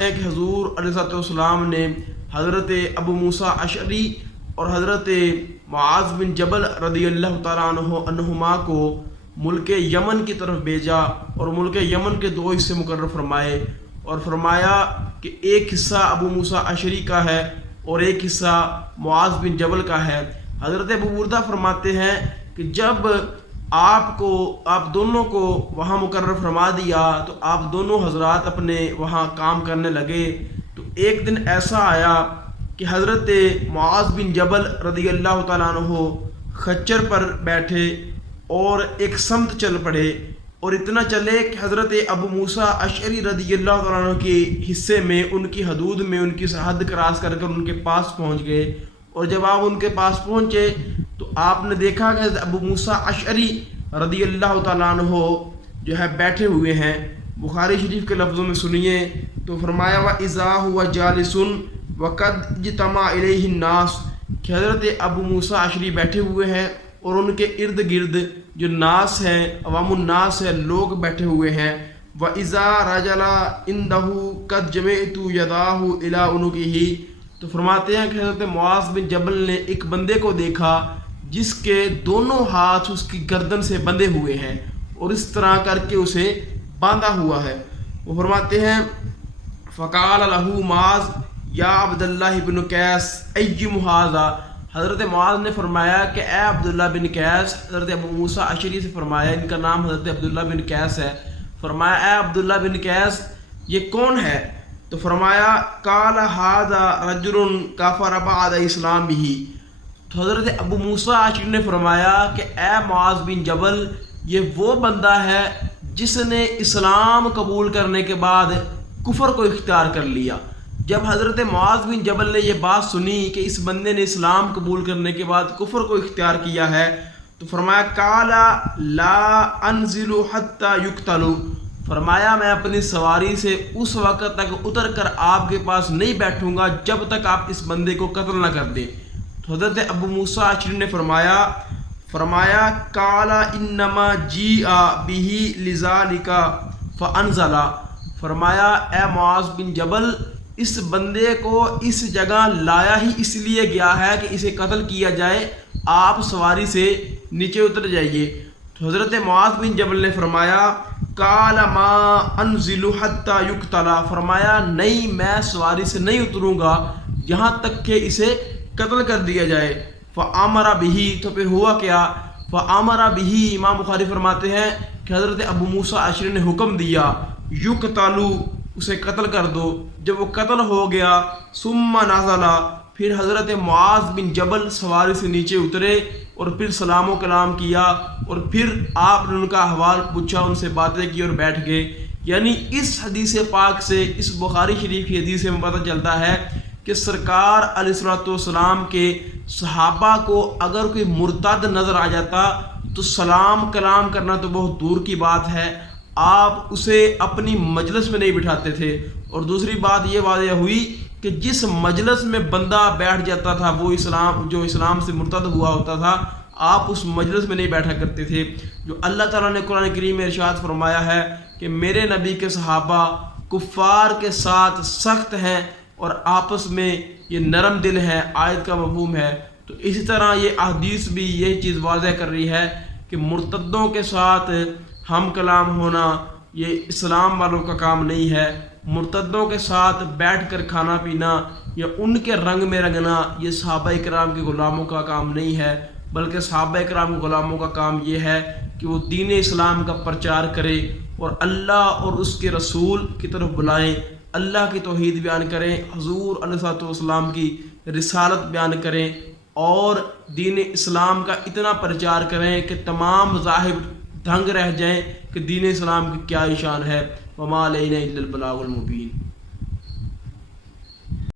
کہ حضور علیہ السلام نے حضرت ابو موسیٰ اشعری اور حضرت معاذ بن جبل رضی اللہ تعالیٰ عنہما کو ملک یمن کی طرف بھیجا اور ملک یمن کے 2 حصے مقرر فرمائے اور فرمایا کہ ایک حصہ ابو موسیٰ اشعری کا ہے اور ایک حصہ معاذ بن جبل کا ہے۔ حضرت ابو بردہ فرماتے ہیں کہ جب آپ دونوں کو وہاں مقرر فرما دیا تو آپ دونوں حضرات اپنے وہاں کام کرنے لگے۔ تو ایک دن ایسا آیا کہ حضرت معاذ بن جبل رضی اللہ تعالیٰ عنہ خچر پر بیٹھے اور ایک سمت چل پڑے اور اتنا چلے کہ حضرت ابو موسیٰ اشعری رضی اللہ تعالیٰ عنہ کے حصے میں، ان کی حدود میں، ان کی حد کراس کر ان کے پاس پہنچ گئے۔ اور جب آپ ان کے پاس پہنچے تو آپ نے دیکھا کہ حضرت ابو موسیٰ اشعری رضی اللہ تعالیٰ عنہ جو ہے بیٹھے ہوئے ہیں۔ بخاری شریف کے لفظوں میں سنیے تو فرمایا وَإِذَا هُوَ جَالِسٌ وَقَدْ اجْتَمَعَ إِلَيْهِ النَّاسُ کہ حضرت ابو موسیٰ اشعری بیٹھے ہوئے ہیں اور ان کے ارد گرد جو ناس ہیں، عوام الناس ہیں، لوگ بیٹھے ہوئے ہیں۔ وَإِذَا رَجَلَ عِنْدَهُ قَدْ جَمَعْتُ يَدَاهُ إِلَىٰ عُنُقِهِ تو فرماتے ہیں کہ حضرت معاذ بن جبل نے ایک بندے کو دیکھا جس کے دونوں ہاتھ اس کی گردن سے بندھے ہوئے ہیں اور اس طرح کر کے اسے باندھا ہوا ہے۔ وہ فرماتے ہیں فقال له معاذ یا عبد اللہ بن قیس ایم ھذا حضرت معاذ نے فرمایا کہ اے عبداللہ بن قیس، حضرت ابو موسیٰ اشعری سے فرمایا، ان کا نام حضرت عبداللہ بن قیس ہے، فرمایا اے عبداللہ بن قیس یہ کون ہے؟ تو فرمایا قال ھذا رجل کفر بعد اسلامہ تو حضرت ابو موسیٰ اشعری نے فرمایا کہ اے معاذ بن جبل یہ وہ بندہ ہے جس نے اسلام قبول کرنے کے بعد کفر کو اختیار کر لیا۔ جب حضرت معاذ بن جبل نے یہ بات سنی کہ اس بندے نے اسلام قبول کرنے کے بعد کفر کو اختیار کیا ہے تو فرمایا قال لا انزل حتى يقتل فرمایا میں اپنی سواری سے اس وقت تک اتر کر آپ کے پاس نہیں بیٹھوں گا جب تک آپ اس بندے کو قتل نہ کر دیں۔ تو حضرت ابو موسیٰ اشعری نے فرمایا قال انما جیء به لذلك فانزل فرمایا اے معاذ بن جبل اس بندے کو اس جگہ لایا ہی اس لیے گیا ہے کہ اسے قتل کیا جائے، آپ سواری سے نیچے اتر جائیے۔ تو حضرت معاذ بن جبل نے فرمایا قال ما انزل حتى يقتل فرمایا نہیں میں سواری سے نہیں اتروں گا یہاں تک کہ اسے قتل کر دیا جائے۔ فامر به تو پھر ہوا کیا؟ فامر به امام بخاری فرماتے ہیں کہ حضرت ابو موسیٰ اشعری نے حکم دیا یقتل اسے قتل کر دو۔ جب وہ قتل ہو گیا ثم نزل پھر حضرت معاذ بن جبل سواری سے نیچے اترے اور پھر سلام و کلام کیا اور پھر آپ نے ان کا احوال پوچھا، ان سے باتیں کی اور بیٹھ گئے۔ یعنی اس حدیث پاک سے، اس بخاری شریف کی حدیث سے پتہ چلتا ہے کہ سرکار علیہ السلام کے صحابہ کو اگر کوئی مرتد نظر آ جاتا تو سلام کلام کرنا تو بہت دور کی بات ہے، آپ اسے اپنی مجلس میں نہیں بٹھاتے تھے۔ اور دوسری بات یہ واضح ہوئی کہ جس مجلس میں بندہ بیٹھ جاتا تھا وہ جو اسلام سے مرتد ہوا ہوتا تھا، آپ اس مجلس میں نہیں بیٹھا کرتے تھے۔ جو اللہ تعالیٰ نے قرآن کریم میں ارشاد فرمایا ہے کہ میرے نبی کے صحابہ کفار کے ساتھ سخت ہیں اور آپس میں یہ نرم دل ہے، آیت کا مفہوم ہے۔ تو اسی طرح یہ احادیث بھی یہی چیز واضح کر رہی ہے کہ مرتدوں کے ساتھ ہم کلام ہونا یہ اسلام والوں کا کام نہیں ہے۔ مرتدوں کے ساتھ بیٹھ کر کھانا پینا یا ان کے رنگ میں رنگنا یہ صحابہ کرام کے غلاموں کا کام نہیں ہے، بلکہ صحابہ کرام کے غلاموں کا کام یہ ہے کہ وہ دین اسلام کا پرچار کرے اور اللہ اور اس کے رسول کی طرف بلائیں، اللہ کی توحید بیان کریں، حضور علیہ السلام کی رسالت بیان کریں اور دین اسلام کا اتنا پرچار کریں کہ تمام مذاہب دھنگ رہ جائیں کہ دین اسلام کی کیا شان ہے۔ وما علینا الا البلاغ المبین۔